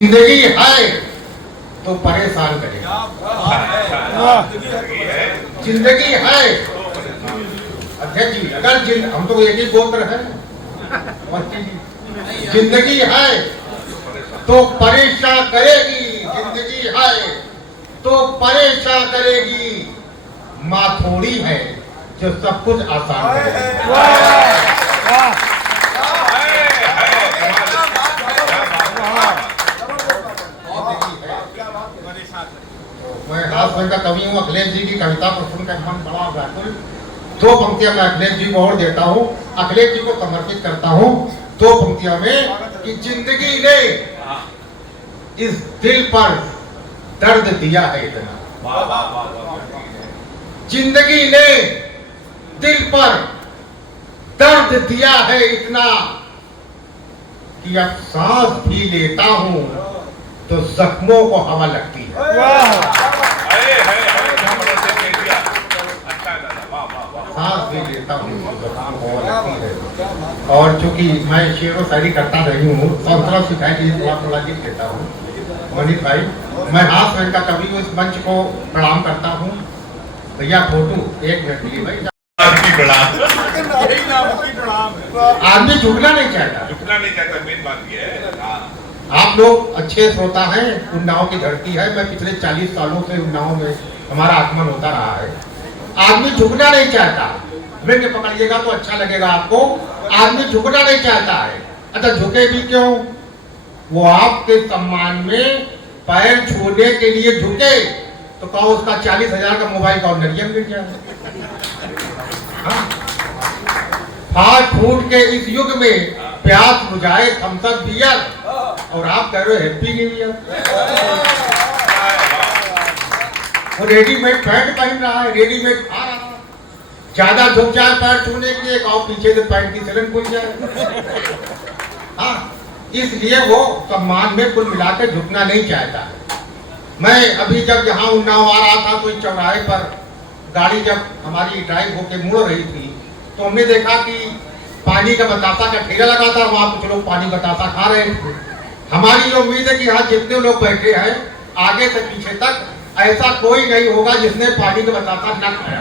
जिंदगी है तो परेशान करेगा। जिंदगी है अध्यक्ष जी, अगर हम तो एक ही गोत्र है, जिंदगी है तो परेशान करेगी। जिंदगी है तो परेशान करेगी। माँ थोड़ी है जो सब कुछ आसान करेगी। मैं हाथ का कवि हूँ। अखिलेश जी की कविता को सुनकर मन बड़ा व्याकुल। दो पंक्तियां मैं अखिलेश जी को और देता हूँ, अखिलेश जी को समर्पित करता हूँ। दो पंक्तियों में कि जिंदगी ने इस दिल पर दर्द दिया है इतना, जिंदगी ने दिल पर दर्द दिया है इतना कि अब सांस भी लेता हूँ तो जख्मों को हवा लगती है। सांस भी लेता हूँ तो जख्मों को हवा लगती है। और चूंकि मैं शेर व शायरी करता रही हूँ, संतरा सिखाई जी थोड़ा लिख लेता हूँ। मनीष भाई, मैं हाथ रंग का कवि हूँ, इस मंच को प्रणाम करता हूँ। भैया फोटो एक मिनट लिए भाई। आदमी झुकना नहीं चाहता, मेन बात ये है। आप लोग अच्छे श्रोता हैं। उन्नाव की धरती है। मैं पिछले 40 सालों से उन्नाव में हमारा आगमन होता रहा है। आदमी झुकना नहीं चाहता। मृग पकड़िएगा तो अच्छा लगेगा आपको। आदमी झुकना नहीं चाहता है। अच्छा, झुके भी क्यों? वो आपके सम्मान में पैर छूने के लिए झुके तो कहो उसका 40,000 का मोबाइल का नरियम गिर जाए। फास्ट फूड के इस युग में प्यास बुझाए थम्सअप बियर, और आप कह रहे हो हैप्पी न्यू ईयर। वो रेडीमेड पैंट पहन रहा है, रेडीमेड खा रहा है। ज्यादा झुक जाए पैर छूने के लिए, कहो पीछे से पैंट की सिलन खुल जाए। हाँ, इसलिए वो सम्मान में कुल मिलाकर झुकना नहीं चाहता। मैं अभी जब यहाँ उन्नाव आ रहा था तो इस चौराहे पर गाड़ी जब हमारी ड्राइव होके मुड़ रही थी तो हमने देखा कि पानी का बतासा का ठेला लगा था। वहां कुछ लोग पानी बतासा खा रहे थे। हमारी ये उम्मीद है कि यहाँ जितने लोग बैठे हैं आगे से पीछे तक ऐसा कोई नहीं होगा जिसने पानी का बतासा न खाया।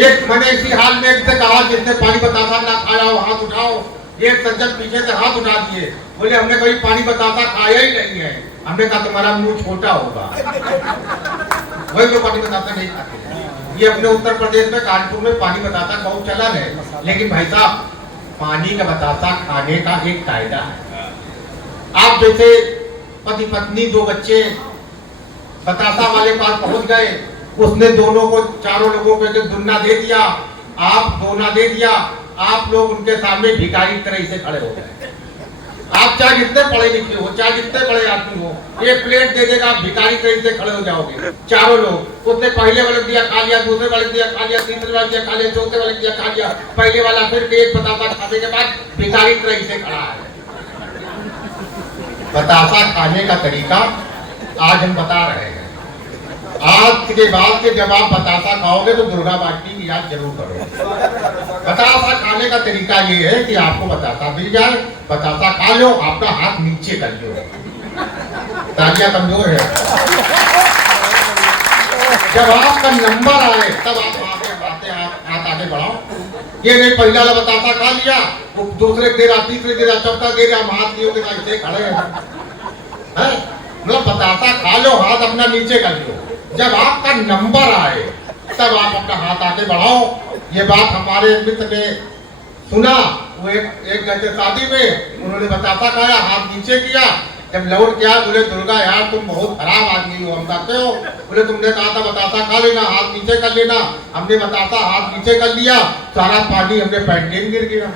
एक मैंने इसी हाल में एक से कहा जिसने पानी बतासा न खाया हो हाथ उठाओ। एक सज्जन पीछे से हाथ उठा दिए, बोले हमने कभी पानी बतासा खाया ही नहीं है। हमने कहा तुम्हारा मुंह छोटा होगा। वही लोग पानी बतासा नहीं खाते। ये अपने उत्तर प्रदेश में कानपुर में पानी बतासा बहुत चलन है। लेकिन भाई साहब, पानी का बतासा खाने का एक कायदा है। आप जैसे पति पत्नी दो बच्चे बतासा वाले पास पहुंच गए, उसने दोनों को चारों लोगों को एक दुन्ना दे दिया, आप दोना दे दिया। आप लोग उनके सामने भिखारी की तरह से खड़े हो गए। आप चाहे जितने पढ़े लिखे हो, चाहे जितने बड़े आदमी हो, एक प्लेट दे देगा, आप भिखारी तरह से खड़े हो जाओगे। चारों लोग, उसने पहले वाले दिया खा लिया, दूसरे वाले दिया खा लिया, तीसरे वाले दिया खा लिया, चौथे वाले दिया खा लिया, पहले वाला फिर एक बतासा खाने के बाद भिखारी तरह से खड़ा है। बतासा खाने का तरीका आज हम बता रहे हैं। आज के बाद के जब आप बतासा खाओगे तो दुर्गा बाटी की याद जरूर करो। बतासा खाने का तरीका ये है कि आपको बतासा मिल जाए, बतासा खा लो, आपका हाथ नीचे कर लो। तालियां कमजोर है। जब आपका नंबर आए तब आप हाथ आगे बढ़ाओ। ये नहीं पहला वाला बतासा खा लिया, वो दूसरे दे रहा, तीसरे दे रहा, चौथा दे रहा, हाथ लियो के ऐसे खड़े हैं। मतलब बतासा खा लो, हाथ अपना नीचे कर लो। जब आपका नंबर आए तब आप अपना हाथ आगे बढ़ाओ। ये बात हमारे मित्र ने सुना। वो एक गए थे शादी में, उन्होंने बतासा खाया, हाथ नीचे किया। जब लौट गया बोले दुर्गा यार तुम बहुत खराब आदमी हो। हम कहते हो? बोले तुमने कहा था बतासा खा लेना, हाथ नीचे कर लेना। हमने बतासा हाथ नीचे कर लिया, सारा पानी हमने पैंटे गिर गया,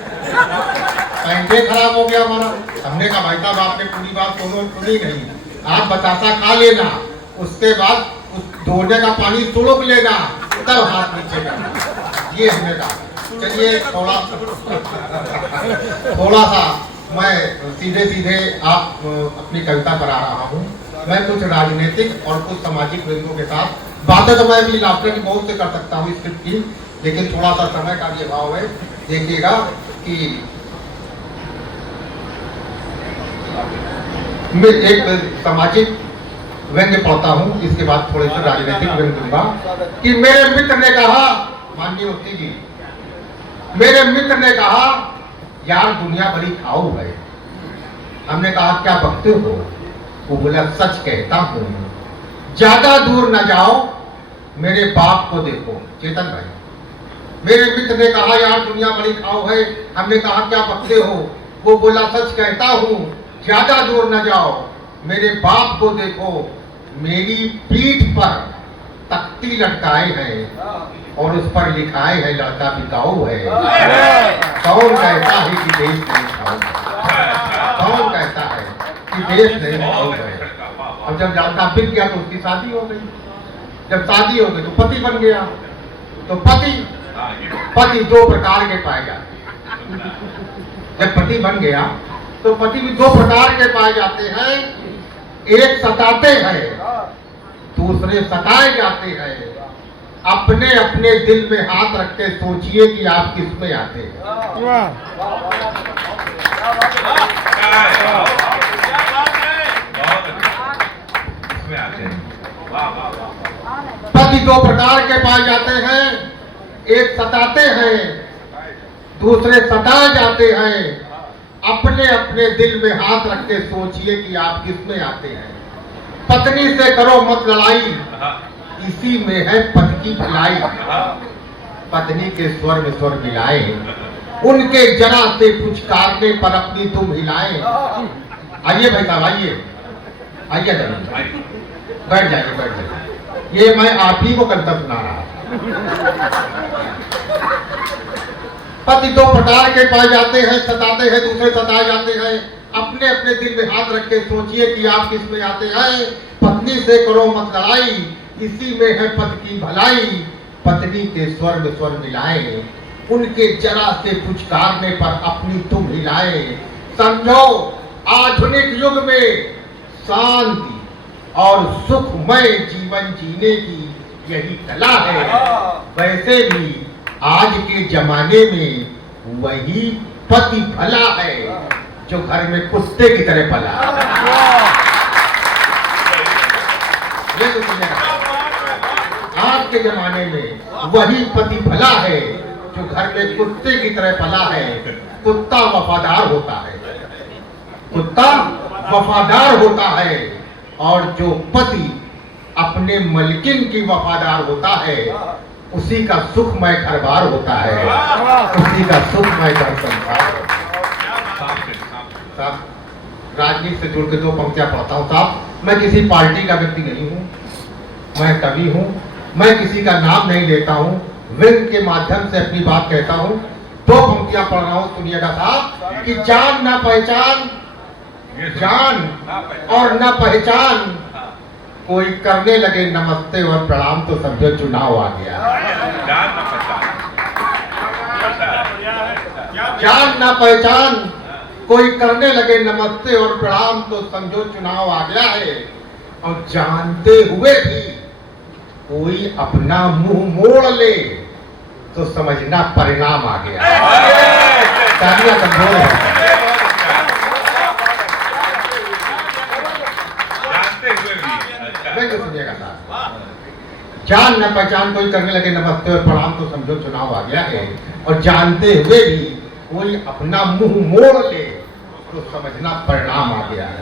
पैंटे खराब हो गया हमारा। हमने कहा भाई साहब आपने पूरी बात सुनी नहीं। आप बतासा खा लेना, उसके बाद उस धोने का पानी सुड़क लेना, तब हाथ नीचे करना। ये हमने कहा। चलिए थोड़ा सा मैं सीधे आप अपनी कविता पर आ रहा हूँ। मैं कुछ राजनीतिक और कुछ सामाजिक बिंदुओं के साथ बातें तो मैं भी लाफ्टर की बहुत से कर सकता हूँ स्क्रिप्ट की, लेकिन थोड़ा सा समय का भी अभाव है। देखिएगा कि मैं एक सामाजिक व्यंग्य पढ़ता हूँ, इसके बाद थोड़े से राजनीतिक व्यंग्य दूंगा कि मेरे मित्र ने कहा, माननीय मुफ्ती जी, मेरे मित्र ने कहा यार दुनिया बड़ी खाऊ है। हमने कहा क्या बकते हो? वो बोला सच कहता हूँ, ज्यादा दूर न जाओ, मेरे बाप को देखो। चेतन भाई, मेरे मित्र ने कहा यार दुनिया बड़ी खाऊ है। हमने कहा क्या बकते हो? वो बोला सच कहता हूँ, ज्यादा दूर न जाओ, मेरे बाप को देखो। मेरी पीठ पर तख्ती लटकाए हैं और उस पर लिखाए है लड़का बिकाऊ है। कौन कहता है कि देश नहीं खाऊ? कौन कहता है कि देश नहीं खाऊ है? अब जब लड़का बिक गया तो उसकी शादी हो गई। जब शादी हो गई तो पति बन गया। तो पति दो प्रकार के पाए जाते। जब पति बन गया तो पति भी दो प्रकार के पाए जाते हैं। एक सताते हैं, दूसरे सताए जाते हैं। अपने अपने दिल में हाथ रख के सोचिए कि आप किस में आते हैं। पति दो प्रकार के पाए जाते हैं। एक सताते हैं, दूसरे सताए जाते हैं। अपने अपने दिल में हाथ रख के सोचिए कि आप किस में आते हैं। पत्नी से करो मत लड़ाई, इसी में है पति की भलाई। पत्नी के स्वर में स्वर मिलाए, उनके जरा से पुचकारने पर अपनी तुम हिलाए। आइए भाई साहब, आइए आइए, बैठ जाइए बैठ जाइए। ये मैं आप ही को कविता सुना रहा था। पति दो प्रकार के पाए जाते हैं, सताते हैं, दूसरे सताए जाते हैं। अपने अपने दिल में हाथ रख के सोचिए कि आप किस में आते हैं। पत्नी से करो मत लड़ाई, इसी में है पति की भलाई। पत्नी के स्वर में स्वर मिलाए, उनके जरा से पुचकारने पर अपनी तुम हिलाए। समझो आधुनिक युग में शांति और सुखमय जीवन जीने की यही कला है। वैसे भी आज के जमाने में वही पति भला है जो घर में कुत्ते की तरह पला। ये तो आज के जमाने में वही पति भला है जो घर में कुत्ते की तरह पला है। कुत्ता वफादार होता है, कुत्ता वफादार होता है, और जो पति अपने मलकिन की वफादार होता है उसी का सुखमय घरबार होता है, उसी का सुखमय घर संसार। साहब, राजनीति से जुड़ के दो पंक्तियां पढ़ता हूँ। साहब, मैं किसी पार्टी का व्यक्ति नहीं हूँ, मैं कवि हूँ, मैं किसी का नाम नहीं लेता हूँ, व्यंग के माध्यम से अपनी बात कहता हूँ। दो पंक्तियां पढ़ रहा हूँ, सुनिएगा साहब। कि जान ना पहचान, जान और न पहचान, कोई करने लगे नमस्ते और प्रणाम तो समझो चुनाव आ गया। जान ना पहचान, कोई करने लगे नमस्ते और प्रणाम तो समझो चुनाव आ गया है। और जानते हुए भी कोई अपना मुंह मोड़ ले तो समझना परिणाम आ गया। तालियां कमजोर है। सुनिएगा साहब, जान न पहचान, कोई करने लगे नमस्ते और प्रणाम तो समझो चुनाव आ गया है। और जानते हुए भी कोई अपना मुंह मोड़ ले तो समझना परिणाम आ गया है।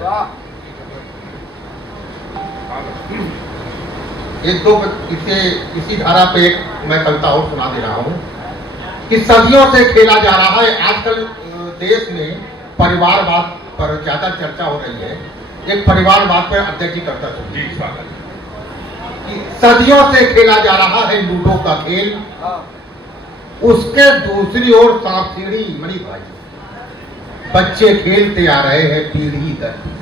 एक दो इसी धारा पे एक मैं कविता और सुना दे रहा हूँ कि सदियों से खेला जा रहा है। आजकल देश में परिवारवाद पर ज्यादा चर्चा हो रही है। एक परिवारवाद पर अध्यक्ष जी करता स्वागत। सदियों से खेला जा रहा है लूडो का खेल, उसके दूसरी ओर सांप सीढ़ी। मणि भाई, बच्चे खेलते आ रहे हैं पीढ़ी दर पीढ़ी।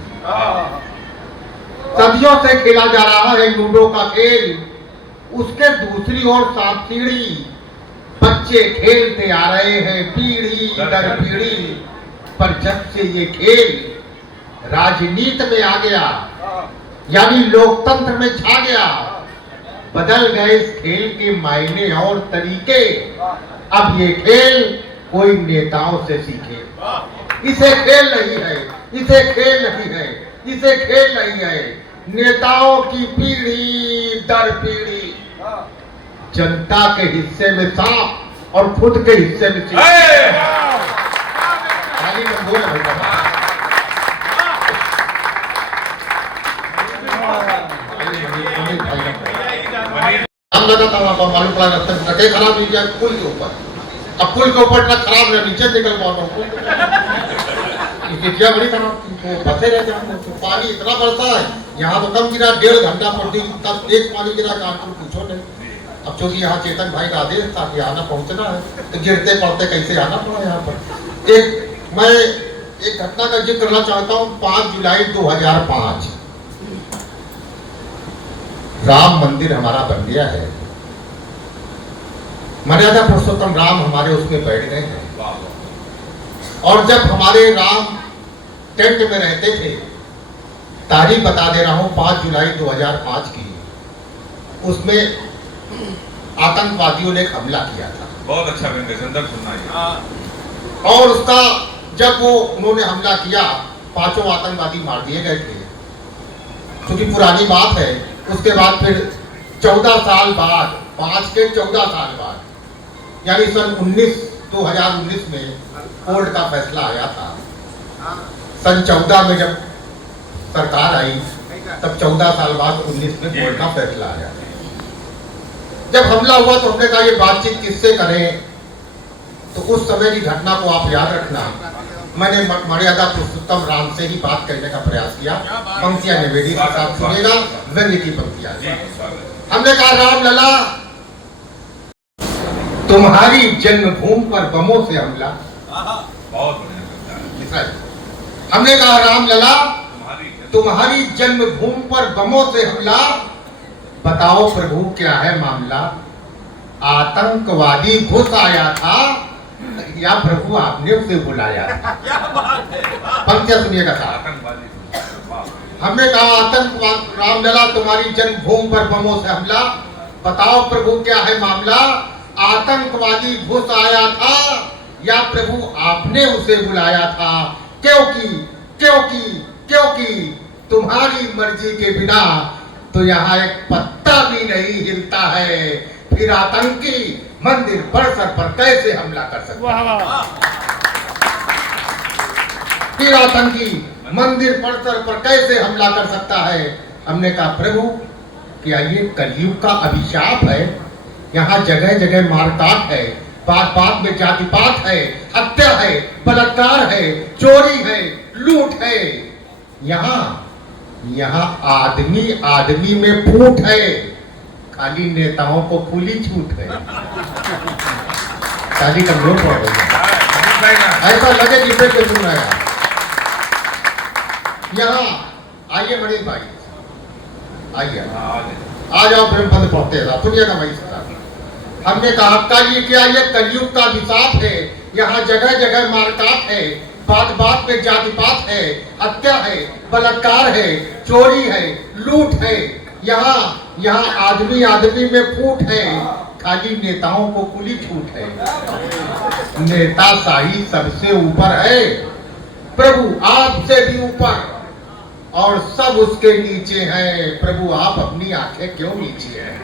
सदियों से खेला जा रहा है लूडो का खेल, उसके दूसरी ओर सांप सीढ़ी। बच्चे खेलते आ रहे हैं पीढ़ी दर पीढ़ी। पर जब से ये खेल राजनीति में आ गया, यानी लोकतंत्र में छा गया, बदल गए इस खेल के मायने और तरीके। अब ये खेल कोई नेताओं से सीखे। इसे खेल नहीं है, इसे खेल नहीं है, इसे खेल रही है नेताओं की पीढ़ी दर पीढ़ी। जनता के हिस्से में सांप और खुद के हिस्से में चींटी। हम लगा था वहां पर मालूम पड़ा रास्ते में ट्रकें खराब हुई जाए पुल के ऊपर। अब पुल के ऊपर ट्रक खराब है नीचे निकल पाता क्या बड़ी खराब फंसे रहते हैं। तो पानी इतना बढ़ता है यहाँ तो कम गिरा 1.5 घंटा प्रति तक तेज पानी गिरा कानपुर पूछो नहीं। अब चूंकि यहाँ चेतन भाई का आदेश था कि आना पहुंचना है तो गिरते पड़ते कैसे आना पड़ा यहाँ पर। मैं एक घटना का जिक्र करना चाहता हूँ। 5 जुलाई 2005 राम मंदिर हमारा बन गया है। मर्यादा पुरुषोत्तम राम हमारे उसमें बैठ गए हैं। और जब हमारे राम टेंट में रहते थे, तारीख बता दे रहा हूं 5 जुलाई 2005 की, उसमें आतंकवादियों ने हमला किया था। बहुत अच्छा संदर्भ सुनना है। और उसका जब वो उन्होंने हमला किया 5 आतंकवादी मार दिए गए थे। क्योंकि पुरानी बात है। उसके बाद फिर 14 साल बाद 5 के 14 साल बाद यानी सन 2019 में कोर्ट का फैसला आया था। सन 14 में जब सरकार आई तब 14 साल बाद 19 में कोर्ट का फैसला आया। जब हमला हुआ तो हमने कहा ये बातचीत किससे करें। तो उस समय की घटना को आप याद रखना। मैंने मर्यादा पुरुषोत्तम राम से ही बात करने का प्रयास किया। पंक्तियां निवेदित के साथ सुनेगा, व्यंग्य की पंक्तियां। हमने कहा राम लला तुम्हारी जन्मभूमि पर बमों से हमला। बहुत बढ़िया। हमने कहा राम लला तुम्हारी जन्मभूमि पर बमों से हमला, बताओ प्रभु क्या है मामला। आतंकवादी घुस आया था या प्रभु आपने उसे बुलाया था। पंक्तियां सुनिएगा साहब। हमने कहा आतंकवाद राम लला तुम्हारी जन्मभूमि पर बमों से हमला, बताओ प्रभु क्या है मामला। आतंकवादी घुस आया था या प्रभु आपने उसे बुलाया था। क्योंकि क्योंकि क्योंकि तुम्हारी मर्जी के biना तो यहाँ एक पत्ता भी नहीं हिलता है। फिर आतंकी मंदिर परिसर पर कैसे हमला कर सकता है। फिर आतंकी मंदिर परिसर पर कैसे हमला कर सकता है। हमने कहा प्रभु क्या ये कलयुग का अभिशाप है। यहाँ जगह जगह मारकाट है, बात बात में जातिपात है, हत्या है, बलात्कार है, चोरी है, लूट है। यहाँ आदमी आदमी में फूट है, खाली नेताओं को खुली छूट है। शादी कमजोर पड़ रही है, ऐसा लगे जिसे के सुन रहा है। यहाँ आइए मनीष भाई, आइए आ जाओ। फिर बंद पढ़ते हैं, सुनिएगा भाई साहब। हमने कहा कल क्या ये कलयुग का अभिशाप है। यहाँ जगह जगह मारकाट है, बात बात में जातिपात है, हत्या है, बलात्कार है, चोरी है, लूट है। यहाँ आदमी आदमी में फूट है, खाली नेताओं को खुली छूट है। नेता शाही सबसे ऊपर है, प्रभु आपसे भी ऊपर और सब उसके नीचे हैं। प्रभु आप अपनी आंखें क्यों नीचे हैं।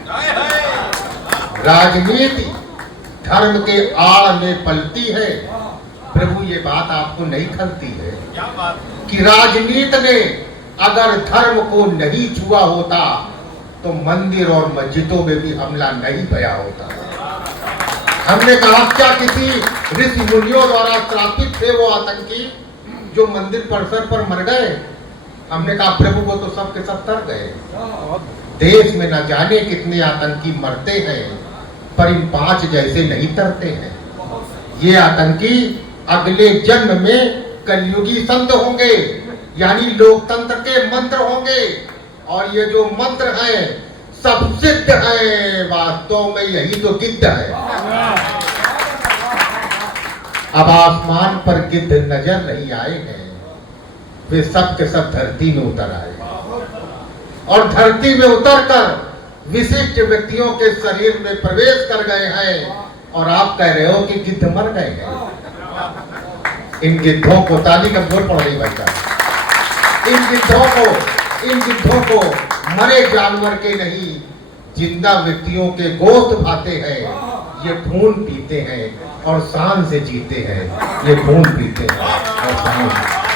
राजनीति धर्म के आड़ में पलती है। प्रभु ये बात आपको नहीं खलती है कि राजनीति ने अगर धर्म को नहीं छुआ होता तो मंदिर और मस्जिदों में भी हमला नहीं भया होता। हमने कहा क्या किसी ऋषि मुनियों द्वारा श्रापित थे वो आतंकी जो मंदिर परिसर पर मर गए। हमने कहा प्रभु को तो सब के सब तर गए। देश में न जाने कितने आतंकी मरते हैं पर इन 5 जैसे नहीं तरते हैं। ये आतंकी अगले जन्म में कलयुगी संत होंगे, यानी लोकतंत्र के मंत्र होंगे। और ये जो मंत्र है सब सिद्ध है, वास्तव में यही तो गिद्ध है। अब आसमान पर गिद्ध नजर नहीं आए हैं, वे सब के सब धरती में उतर आए और धरती में उतरकर विशिष्ट व्यक्तियों के शरीर में प्रवेश कर गए हैं। और आप कह रहे हो कि गिद्ध मर गए हैं। इन गिद्धों को ताली कमजोर पड़ रही भाई साहब। इन गिद्धों को मरे जानवर के नहीं, जिंदा व्यक्तियों के गोश्त खाते हैं। ये खून पीते हैं और शान से जीते हैं। ये खून पीते हैं और शान से